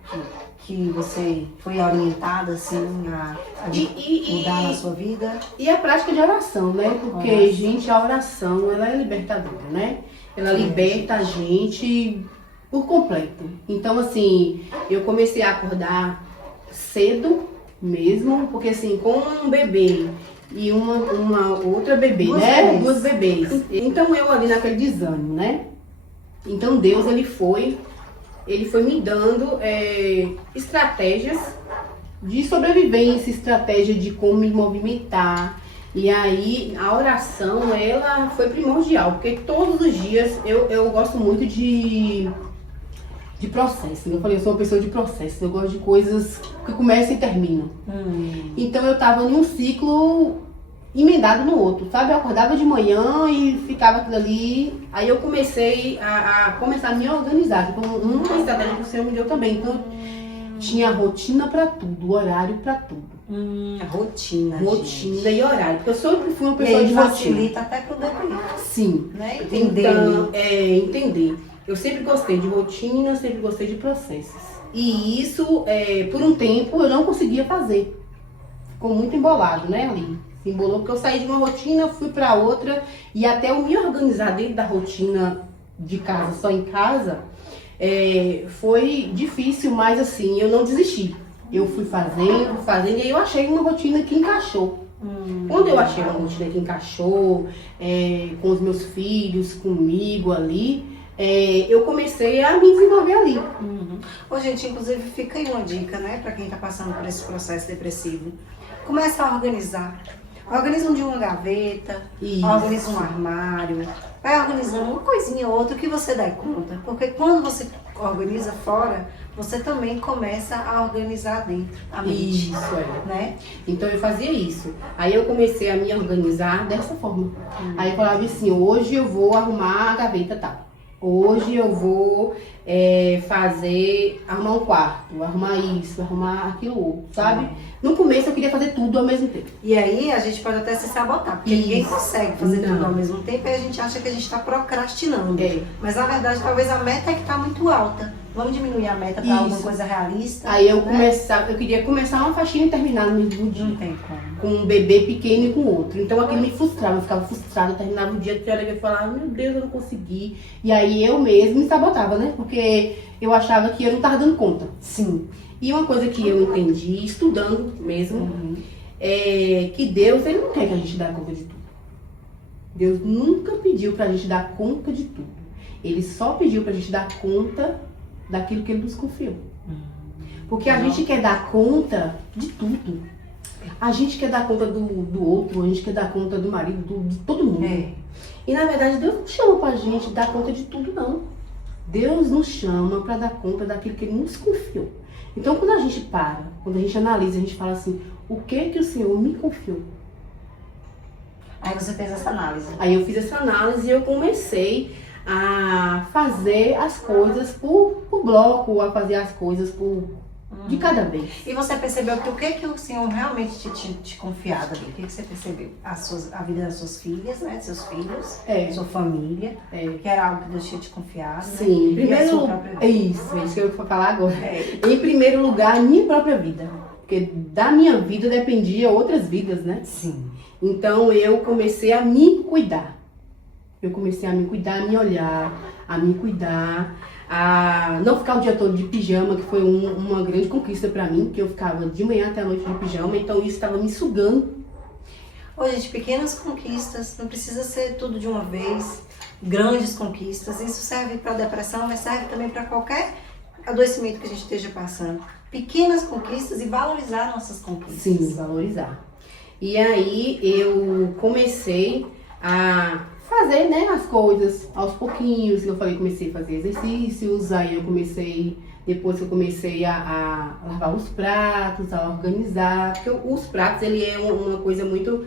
você foi orientada assim a mudar na sua vida? E a prática de oração, né? Porque, gente, a oração, ela é libertadora, né? Ela liberta a gente por completo. Então, assim, eu comecei a acordar cedo mesmo, porque assim, com um bebê e uma outra bebê, duas bebês. Então eu ali naquele desânimo, né? Então Deus, ele foi me dando estratégias de sobrevivência, estratégia de como me movimentar. E aí a oração, ela foi primordial, porque todos os dias eu gosto muito de processo. Eu falei, eu sou uma pessoa de processo, eu gosto de coisas que começam e terminam. Então eu tava em um ciclo emendado no outro, sabe? Eu acordava de manhã e ficava aquilo ali. Aí eu comecei a me organizar, tipo, uma estratégia que o Senhor me deu também. Então tinha rotina pra tudo, horário pra tudo. Rotina e horário, porque eu sempre fui uma pessoa e aí de facilita até pro bebê. Sim. Né? Entender. Então, entender. Eu sempre gostei de rotina, sempre gostei de processos. E isso, por um tempo, eu não conseguia fazer. Ficou muito embolado, né, ali? Se embolou porque eu saí de uma rotina, fui pra outra. E até eu me organizar dentro da rotina de casa, só em casa, foi difícil, mas assim, eu não desisti. Eu fui fazendo, e aí eu achei uma rotina que encaixou. Quando eu achei uma rotina que encaixou, com os meus filhos, comigo ali, eu comecei a me desenvolver ali. Ô, gente, inclusive fica aí uma dica, né, pra quem tá passando por esse processo depressivo. Começa a organizar. Organiza um dia uma gaveta, organiza um armário, vai organizando uma coisinha ou outra que você dá conta. Porque quando você organiza fora, você também começa a organizar dentro a mente. Isso, né? Então eu fazia isso. Aí eu comecei a me organizar dessa forma. Aí eu falava assim, hoje eu vou arrumar a gaveta tal. Hoje eu vou arrumar um quarto, arrumar isso, arrumar aquilo outro, sabe? No começo eu queria fazer tudo ao mesmo tempo. E aí a gente pode até se sabotar, porque ninguém consegue fazer tudo ao mesmo tempo e a gente acha que a gente está procrastinando. Mas na verdade talvez a meta é que está muito alta. Vamos diminuir a meta para alguma coisa realista. Aí eu queria começar uma faxina e terminar no mesmo dia. Não tem como. Com um bebê pequeno e com outro. Então aquilo me frustrava, eu ficava frustrada, eu terminava o dia, eu falava, meu Deus, eu não consegui. E aí eu mesma me sabotava, né? Porque eu achava que eu não estava dando conta. Sim. E uma coisa que eu entendi, estudando mesmo, é que Deus, ele não quer que a gente dê conta de tudo. Deus nunca pediu pra gente dar conta de tudo. Ele só pediu pra gente dar conta daquilo que ele nos confiou. Porque a gente quer dar conta de tudo. A gente quer dar conta do outro, a gente quer dar conta do marido, de todo mundo. E na verdade Deus não chama pra gente dar conta de tudo, não. Deus nos chama pra dar conta daquilo que ele nos confiou. Então quando a gente para, quando a gente analisa, a gente fala assim, o que o Senhor me confiou? Aí você fez essa análise. Aí eu fiz essa análise e eu comecei a fazer as coisas por bloco, a fazer as coisas por de cada vez. E você percebeu que o que o Senhor realmente te confiado ali? O que você percebeu? A vida das suas filhas, né? Dos seus filhos, sua família, que era algo que Deus tinha te confiado, né? Sim, E a sua própria vida. isso que eu vou falar agora. Em primeiro lugar, a minha própria vida. Porque da minha vida dependia outras vidas, né? Sim. Então eu comecei a me cuidar. Eu comecei a me cuidar, a me olhar, a me cuidar, a não ficar o dia todo de pijama, que foi uma grande conquista pra mim, que eu ficava de manhã até a noite de pijama, então isso estava me sugando. Ô, gente, pequenas conquistas, não precisa ser tudo de uma vez, grandes conquistas. Isso serve para depressão, mas serve também para qualquer adoecimento que a gente esteja passando. Pequenas conquistas e valorizar nossas conquistas. Sim, valorizar. E aí eu comecei a fazer, né, as coisas aos pouquinhos. Eu falei, comecei a fazer exercícios, aí depois eu comecei a lavar os pratos, a organizar, porque os pratos, ele é uma coisa muito,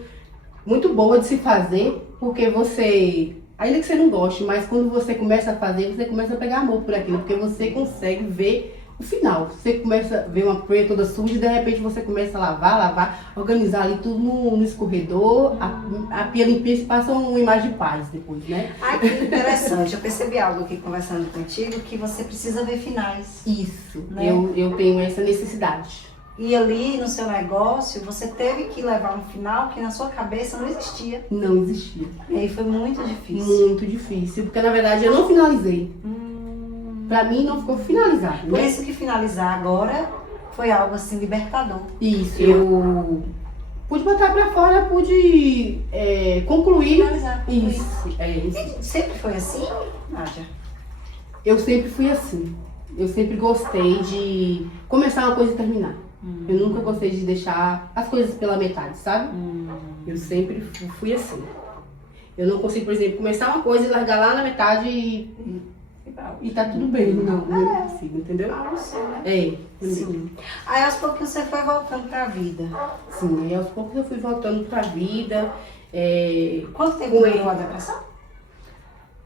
muito boa de se fazer, porque você, ainda que você não goste, mas quando você começa a fazer, você começa a pegar amor por aquilo, porque você consegue ver o final. Você começa a ver uma pia toda suja e de repente você começa a lavar, organizar ali tudo no escorredor, a pia limpinha e passa uma imagem de paz depois, né? Ai, que interessante. Eu percebi algo aqui conversando contigo, que você precisa ver finais. Isso, né? eu tenho essa necessidade. E ali no seu negócio, você teve que levar um final que na sua cabeça não existia. Não existia. E aí foi muito difícil. Muito difícil, porque na verdade eu não finalizei. Pra mim não ficou finalizado. Por Né? isso que finalizar agora foi algo assim libertador. Isso, eu pude botar pra fora, pude concluir. Finalizar. Isso, isso. E sempre foi assim, Nádia? Eu sempre fui assim. Eu sempre gostei de começar uma coisa e terminar. Eu nunca gostei de deixar as coisas pela metade, sabe? Eu sempre fui assim. Eu não consigo, por exemplo, começar uma coisa e largar lá na metade e tá tudo bem. Não consigo, entendeu? Sim. Aí aos poucos você foi voltando pra vida. Sim, aí aos poucos eu fui voltando pra vida. Quanto tempo durou a depressão?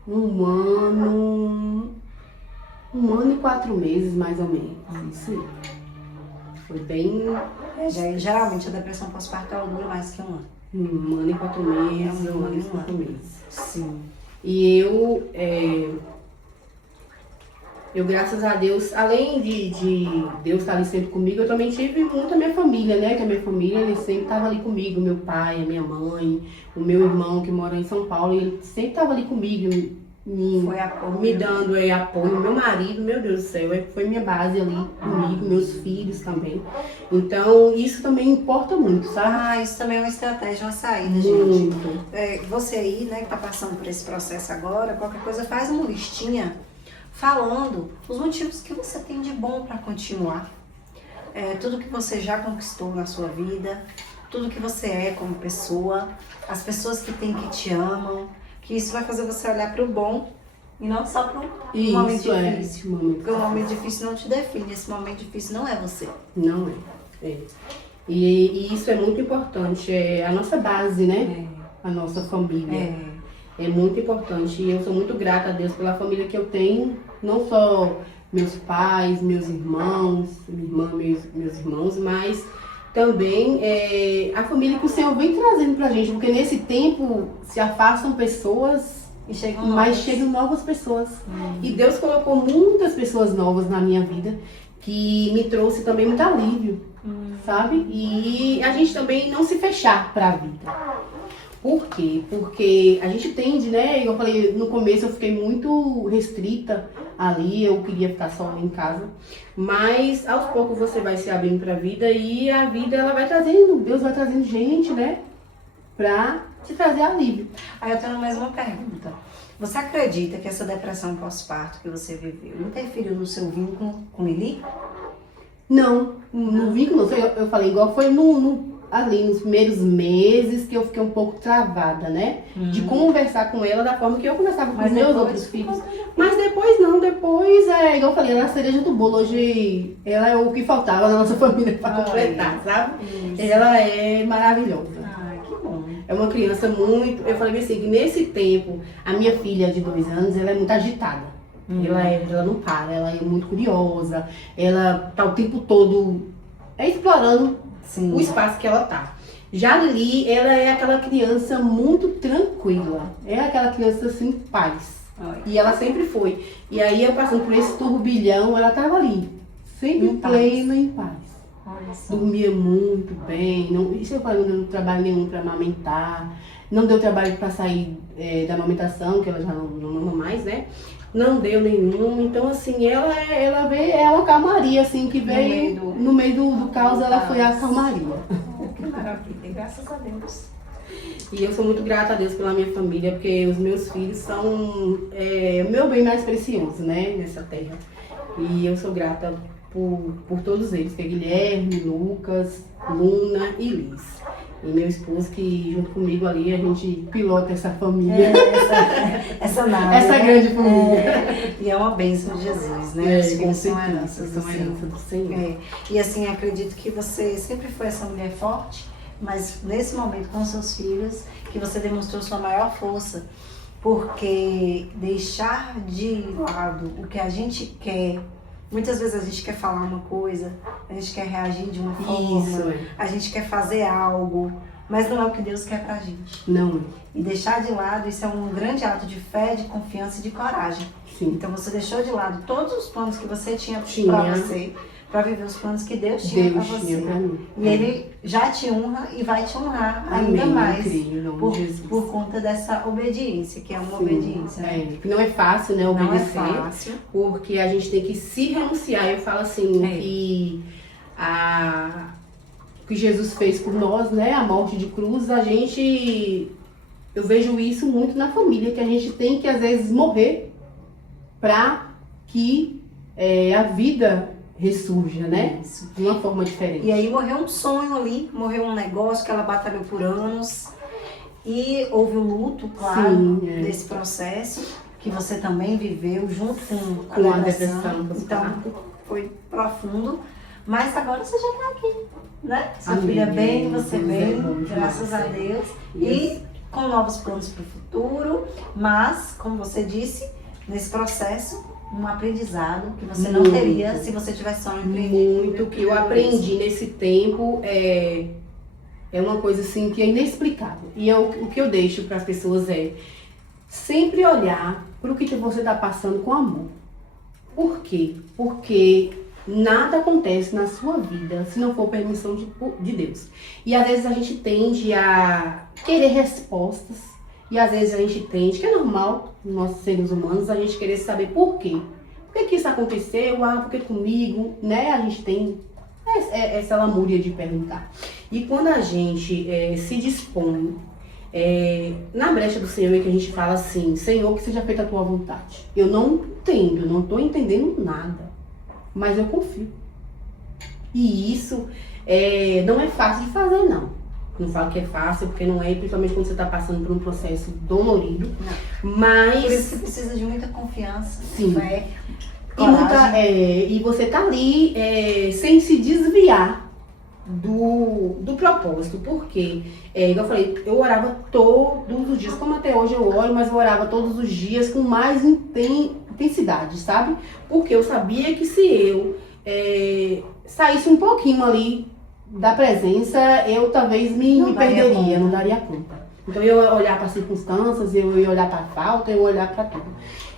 Um ano e 4 meses, mais ou menos. Isso aí. Foi bem... Geralmente a depressão pós-parto ela dura mais que um ano. 1 ano e 4 meses, É 1 ano e 4 ano. meses. Sim. E eu, graças a Deus, além de Deus estar ali sempre comigo, eu também tive muito a minha família, né? Que a minha família, ele sempre estava ali comigo, meu pai, a minha mãe, o meu irmão que mora em São Paulo, ele sempre estava ali comigo, me dando apoio. Meu marido, meu Deus do céu, foi minha base ali comigo, meus filhos também. Então, isso também importa muito, sabe? Isso também é uma estratégia, uma saída, Muito. gente. Você aí, né, que tá passando por esse processo agora, qualquer coisa, faz uma listinha falando os motivos que você tem de bom para continuar. Tudo que você já conquistou na sua vida, tudo que você é como pessoa, as pessoas que te amam, que isso vai fazer você olhar para o bom e não só para o momento difícil. Porque o momento difícil não te define, esse momento difícil não é você. Não é. E isso é muito importante, é a nossa base, né? A nossa família. É muito importante e eu sou muito grata a Deus pela família que eu tenho, não só meus pais, meus irmãos, minha irmã, meus irmãos, mas também a família que o Senhor vem trazendo pra gente, porque nesse tempo se afastam pessoas, mas chegam novas pessoas. E Deus colocou muitas pessoas novas na minha vida, que me trouxe também muito alívio, sabe? E a gente também não se fechar pra vida. Por quê? Porque a gente tende, né? Eu falei, no começo eu fiquei muito restrita ali, eu queria ficar só em casa. Mas aos poucos você vai se abrindo pra vida e a vida ela vai trazendo, Deus vai trazendo gente, né? Pra te trazer alívio. Aí eu tenho mais uma pergunta. Você acredita que essa depressão pós-parto que você viveu interferiu no seu vínculo com Lili? Não, no vínculo não. Eu falei, igual foi ali nos primeiros meses que eu fiquei um pouco travada, né? De conversar com ela da forma que eu conversava com os meus outros filhos. Mas depois não, depois igual eu falei, ela é a cereja do bolo. Hoje ela é o que faltava na nossa família pra completar, sabe? Isso. Ela é maravilhosa. Que bom. É uma criança muito... Eu falei assim, que nesse tempo, a minha filha de 2 anos, ela é muito agitada. Ela não para, ela é muito curiosa, ela tá o tempo todo explorando Sim. o espaço que ela tá. Já a Lili, ela é aquela criança muito tranquila, é aquela criança assim, paz. Olha. E ela sempre foi. E aí eu passando por esse turbilhão, ela tava ali, sempre Em paz. plena, em paz. Olha só. Dormia muito bem, não, isso eu falo, não deu trabalho nenhum para amamentar, não deu trabalho para sair da amamentação, que ela já não mama mais, né? Não deu nenhum, então assim, ela veio, é uma calmaria, assim, que veio no meio do caos, ela foi a calmaria. Que maravilha, graças a Deus. E eu sou muito grata a Deus pela minha família, porque os meus filhos são o meu bem mais precioso, né, nessa terra. E eu sou grata por todos eles, que é Guilherme, Lucas, Luna e Liz. E meu esposo, que junto comigo ali a gente pilota essa família. Essa nave. Essa né? grande família. E é uma bênção de Jesus, né? Os Com filhos são certeza, heranças do são Senhor. herança do Senhor. E assim, acredito que você sempre foi essa mulher forte, mas nesse momento com seus filhos, que você demonstrou sua maior força, porque deixar de lado o que a gente quer, muitas vezes a gente quer falar uma coisa, a gente quer reagir de uma forma, a gente quer fazer algo, mas não é o que Deus quer pra gente. Não. E deixar de lado, isso é um grande ato de fé, de confiança e de coragem. Sim. Então você deixou de lado todos os planos que você tinha Tinha. pra você, pra viver os planos que Deus tinha pra você. Tinha pra mim. E Ele já te honra e vai te honrar Amém, ainda mais incrível, em nome de Jesus. por conta dessa obediência, que é uma Sim, obediência. Né? que não é fácil, né, Não é obedecer. fácil. Porque a gente tem que se renunciar. Eu falo assim, É. que o que Jesus fez por nós, né, a morte de cruz, eu vejo isso muito na família, que a gente tem que às vezes morrer para que a vida ressurja, né? Isso. De uma forma diferente. E aí morreu um sonho ali, morreu um negócio que ela batalhou por anos. E houve o luto, claro, Sim, desse processo, que você também viveu junto com Com a a depressão. depressão pós-parto. Então foi profundo. Mas agora você já está aqui, né? Sua Amém. filha bem, você Deus é bem, bom demais, graças a Deus. Isso. E com novos planos para o futuro, mas, como você disse, nesse processo, um aprendizado que você não Muito. teria se você tivesse só empreendido. Muito que eu aprendi nesse tempo é uma coisa assim que é inexplicável. E o que eu deixo para as pessoas é sempre olhar para o que você está passando com amor. Por quê? Porque nada acontece na sua vida se não for permissão de Deus. E às vezes a gente tende a querer respostas. E às vezes a gente tende, que é normal, nós seres humanos, a gente querer saber por quê. Por que isso aconteceu? Por que comigo? Né? A gente tem essa lamúria de perguntar. E quando a gente se dispõe na brecha do Senhor, é que a gente fala assim, Senhor, que seja feita a tua vontade. Eu não entendo, eu não estou entendendo nada, mas eu confio. E isso não é fácil de fazer, não. Não falo que é fácil, porque não é, principalmente quando você está passando por um processo dolorido. Não. Mas... Por isso que precisa de muita confiança, Sim. fé, E você tá ali sem se desviar do propósito. Porque, igual eu falei, eu orava todos os dias, como até hoje eu oro, mas eu orava todos os dias com mais intensidade, sabe? Porque eu sabia que se eu saísse um pouquinho ali da presença, eu talvez me perderia, não daria conta. Então eu ia olhar para as circunstâncias, eu ia olhar para a falta, eu ia olhar para tudo.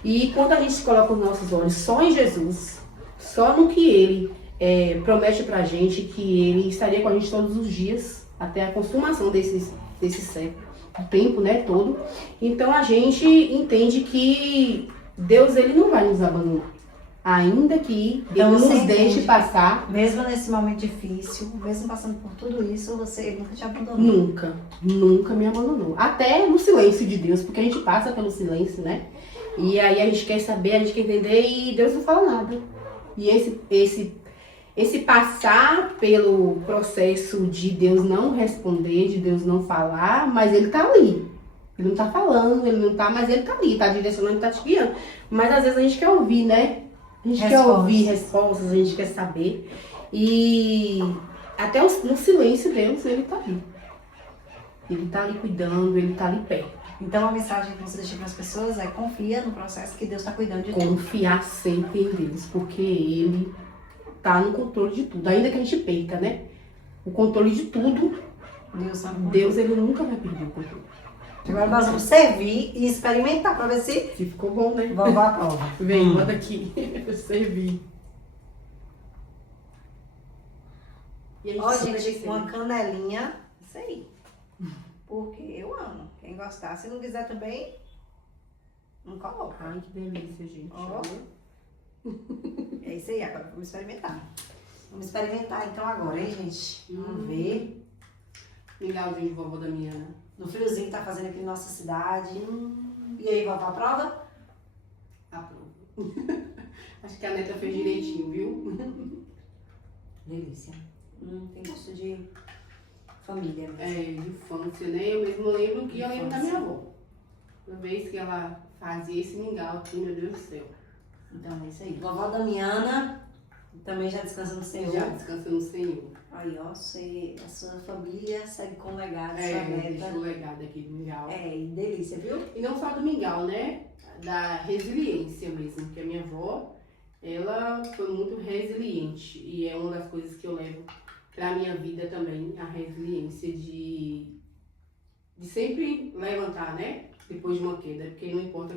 E quando a gente coloca os nossos olhos só em Jesus, só no que Ele promete pra gente, que Ele estaria com a gente todos os dias, até a consumação desse século, o tempo, né, todo. Então a gente entende que Deus, Ele não vai nos abandonar. Ainda que Então, Ele você nos deixe entende, passar. mesmo nesse momento difícil, mesmo passando por tudo isso, Ele nunca te abandonou. Nunca me abandonou. Até no silêncio de Deus, porque a gente passa pelo silêncio, né? E aí a gente quer saber, a gente quer entender e Deus não fala nada. E esse passar pelo processo de Deus não responder, de Deus não falar, mas Ele tá ali. Ele não tá falando, Ele não tá, mas Ele tá ali, tá direcionando, tá te guiando. Mas às vezes a gente quer ouvir, né? A gente quer ouvir respostas, a gente quer saber. E até no silêncio Deus, Ele tá ali. Ele tá ali cuidando, Ele tá ali perto. Então a mensagem que você deixa para as pessoas é: confia no processo que Deus está cuidando de tudo. Confiar sempre em Deus, porque Ele tá no controle de tudo. Ainda que a gente perca, né? O controle de tudo, Deus ele nunca vai perder o controle. Agora nós vamos servir e experimentar para ver se Ficou bom, né? vovó aprova. Vem, manda aqui. Eu servi. E aí, Ó, gente, uma canelinha. Isso aí. Porque eu amo. Quem gostar, se não quiser também, não coloca. Ai, que delícia, gente. Ó. É isso aí, agora vamos experimentar. Vamos experimentar então agora, hein, gente? Vamos ver. Mingauzinho de vovó Damiana. No friozinho que tá fazendo aqui na nossa cidade. E aí, vovó, aprova? Aprovo. Acho que a neta fez direitinho, viu? Delícia. Tem gosto de família mesmo. É, de infância, né? Eu mesmo lembro que eu lembro da minha avó. Uma vez que ela fazia esse mingau aqui, meu Deus do céu. Então é isso aí. Vovó Damiana também já descansa no Senhor. Já descansa no Senhor. Aí, ó, a sua família segue com o legado, sua É, neta. deixou o legado aqui do mingau. É, e delícia, viu? E não só do mingau, né? Da resiliência mesmo, porque a minha avó, ela foi muito resiliente. E é uma das coisas que eu levo pra minha vida também, a resiliência de sempre levantar, né? Depois de uma queda, porque não importa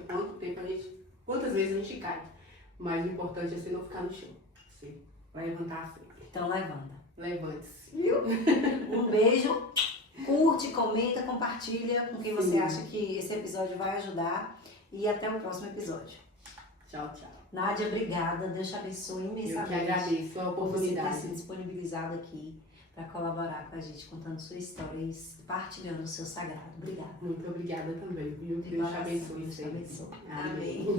quantas vezes a gente cai, mas o importante é você não ficar no chão, você levantar sempre. Então levanta. Levante-se. Viu? Um beijo. Curte, comenta, compartilha com quem você Sim. acha que esse episódio vai ajudar. E até o próximo episódio. Tchau, tchau. Nádia, obrigada. Deus te abençoe Eu que imensamente. agradeço a Por você ter oportunidade. se disponibilizado aqui para colaborar com a gente, contando sua história e partilhando o seu sagrado. Obrigada. Muito obrigada também, viu? De Deus te coração, abençoe Deus te sempre. abençoe. Amém. Amém.